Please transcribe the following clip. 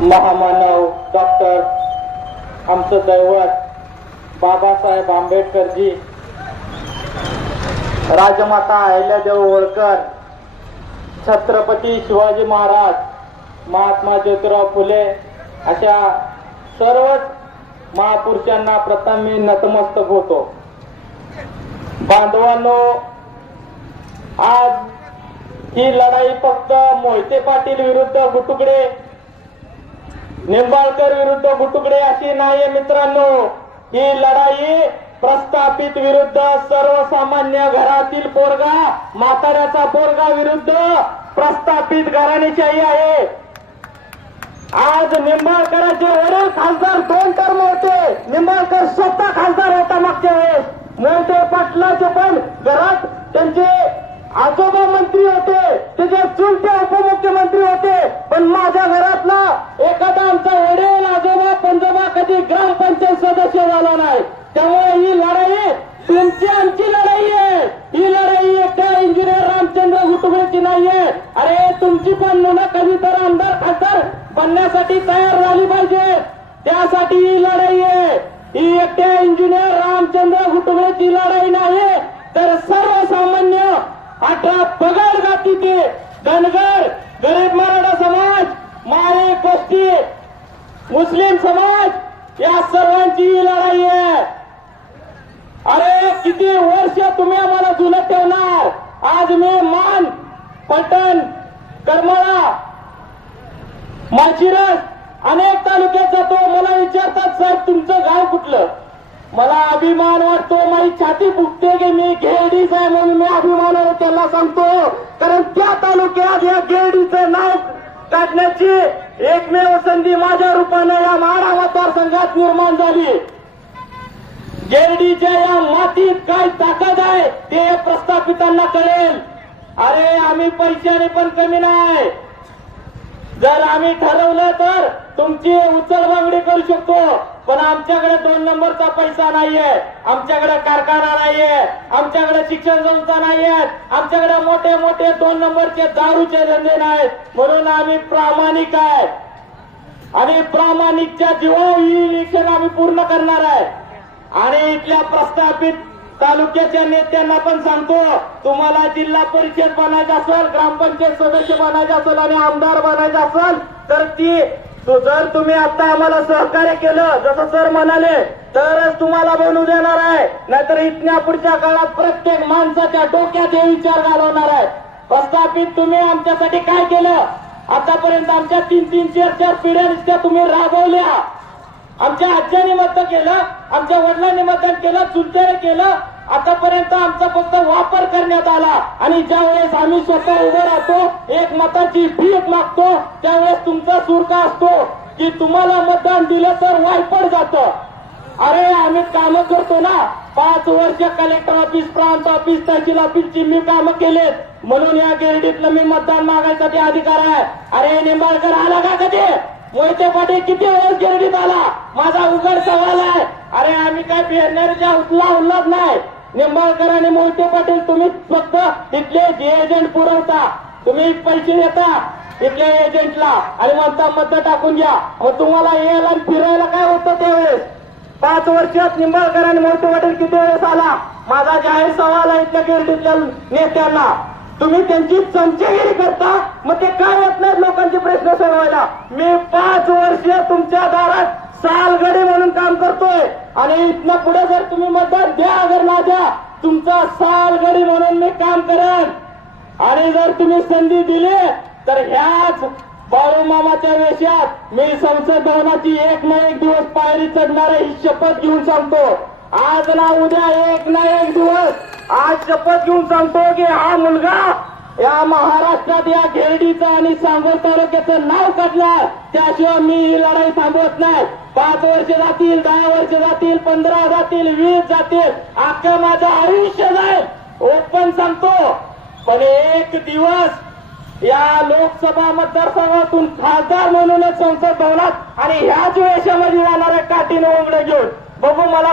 महामानव डॉक्टर आमचं दैवत बाबासाहेब आंबेडकरजी राजमाता अहिल्यादेव होळकर छत्रपती शिवाजी महाराज महात्मा ज्योतिराव फुले अशा सर्वच महापुरुषांना प्रथम मी नतमस्तक होतो. बांधवांनो आज ही लढाई फक्त मोहिते पाटील विरुद्ध गुटुकडे निंबाळकर विरुद्ध गुटुकडे अशी नाही मित्रांनो. ही लढाई प्रस्थापित विरुद्ध सर्वसामान्य घरातील पोरगा म्हाताऱ्याचा पोरगा विरुद्ध प्रस्थापित घराणीशाही आहे. आज निंबाळकरांचे वडील खासदार दोन टर्म होते. निंबाळकर स्वतः खासदार होता मागच्या वेळेस. मोठे पाटलाचे पण घरात त्यांचे आजोबा मंत्री होते त्याचे चुलते उपमुख्यमंत्री होते पण माझ्या घरातला एखादा आमचा वडील आजोबा पंजोबा कधी ग्रामपंचायत सदस्य झाला नाही. त्यामुळे ही लढाई तुमची आमची लढाई आहे. ही लढाई एकट्या इंजिनियर रामचंद्र गुटुबेची नाहीये अरे तुमची पण मुलं कधी तर आमदार खासदार बनण्यासाठी तयार झाली पाहिजे. त्यासाठी ही लढाई आहे. ही एकट्या इंजिनियर रामचंद्र गुटुबेची लढाई नाही. तर सर्व अठरा पगार जातीचे धनगर गरीब मराठा समाज मारे कोष्टी मुस्लिम समाज या सर्वांची ही लढाई आहे. अरे किती वर्ष तुम्ही आम्हाला जुनं ठेवणार? आज मी मान पटण करमाळा माळशिरस अनेक तालुक्यात जातो. मला विचारतात सर तुमचं गाव कुठलं? मला अभिमान वाटतो माझी छाती फुटते की मी घेडीच आहे म्हणून मी अभिमानाने त्यांना सांगतो. कारण त्या तालुक्यात या घेडीचं नाव काढण्याची एकमेव संधी माझ्या रूपाने या माडा मतदारसंघात निर्माण झाली. गेरडीच्या या मातीत काय ताकद आहे ते या प्रस्थापितांना कळेल. अरे आम्ही पैशाने पण कमी नाही. जर आम्ही ठरवलं तर तुमची उचलबांगडी करू शकतो. पण आमच्याकडे दोन नंबरचा पैसा नाहीये. आमच्याकडे कारखाना नाहीये. आमच्याकडे शिक्षण संस्था नाहीयेत आमच्याकडे मोठे मोठे दोन नंबरचे दारूचे धंदे नाहीत. म्हणून आम्ही प्रामाणिक आहे. आणि प्रामाणिकच्या जीवावर ही इलेक्शन आम्ही पूर्ण करणार आहे. आणि इथल्या प्रस्थापित तालुक्याच्या नेत्यांना पण सांगतो तुम्हाला जिल्हा परिषद बनायचं असेल ग्रामपंचायत सदस्य बनायचं असेल आणि आमदार बनायचं असेल तर ती तो जर तुम्ही आता आम्हाला सहकार्य केलं जसं सर म्हणाले तरच तुम्हाला बनवू देणार आहे. नाहीतर इथल्या पुढच्या काळात प्रत्येक माणसाच्या डोक्यात हे विचार घालवणार आहे. प्रस्थापित तुम्ही आमच्यासाठी काय केलं? आतापर्यंत आमच्या तीन तीन चार चार पिढ्या तुम्ही राबवल्या. आमच्या आज्याने मतदान केलं आमच्या वडिलांनी मतदान केलं चुलत्याने केलं आतापर्यंत आमचा फक्त वापर करण्यात आला आणि ज्यावेळेस आम्ही स्वतः उभं राहतो एक मताची भीक मागतो त्यावेळेस तुमचा सुरका असतो की तुम्हाला मतदान दिलं तर वायपड जातं. अरे आम्ही कामं करतो ना. पाच वर्ष कलेक्टर ऑफिस प्रांत ऑफिस तहसील ऑफिसची मी कामं केलेत. म्हणून या गिरडीतलं मी मतदान मागायसाठी अधिकार आहे. अरे निंबाळकर आला का कधी? मोहिते पाटील किती वेळेस गिरडीत आला? माझा उघड सवाल आहे. अरे आम्ही काय पेरणाऱ्याच्या उचला उल्लत नाही. निंबाळकर आणि मोहिते पाटील तुम्ही फक्त तिथले जे एजंट पुरवता. तुम्ही पैसे देता इथल्या एजंटला आणि म्हणता मत टाकून घ्या. मग तुम्हाला यायला फिरायला काय होतं त्यावेळेस? पाच वर्षात निंबाळकर आणि मोहिते पाटील किती वेळेस आला? माझा जाहीर सवाल आहे इथल्या गिरडीतल्या नेत्यांना. तुम्ही त्यांची चमचेगिरी करता मग ते काय येत नाहीत लोकांचे प्रश्न सोडवायला? मी पाच वर्ष तुमच्या दारात सालगडी म्हणून काम करतोय. आणि इथनं पुढे जर तुम्ही मतदान द्या अगर ना द्या तुमचा सालगडी म्हणून मी काम करेन. आणि जर तुम्ही संधी दिली तर ह्याच बाळूमामाच्या वेशात मी संसद भवनाची एक ना एक दिवस पायरी चढणार ही शपथ घेऊन सांगतो. आज ना उद्या एक ना एक दिवस आज शपथ घेऊन सांगतो की हा मुलगा या महाराष्ट्रात या घेरडीचं आणि सांगोल तालुक्याचं नाव काढणार त्याशिवाय मी ही लढाई थांबवत नाही. पाच वर्ष जातील दहा वर्ष जातील पंधरा जातील वीस जातील. अख्खं माझं आयुष्य जाईल ओपन सांगतो पण एक दिवस या लोकसभा मतदारसंघातून खासदार म्हणूनच संसद भवनात आणि ह्याच वेशामध्ये जाणारे आहे काठीने उघडे घेऊन. बघू मला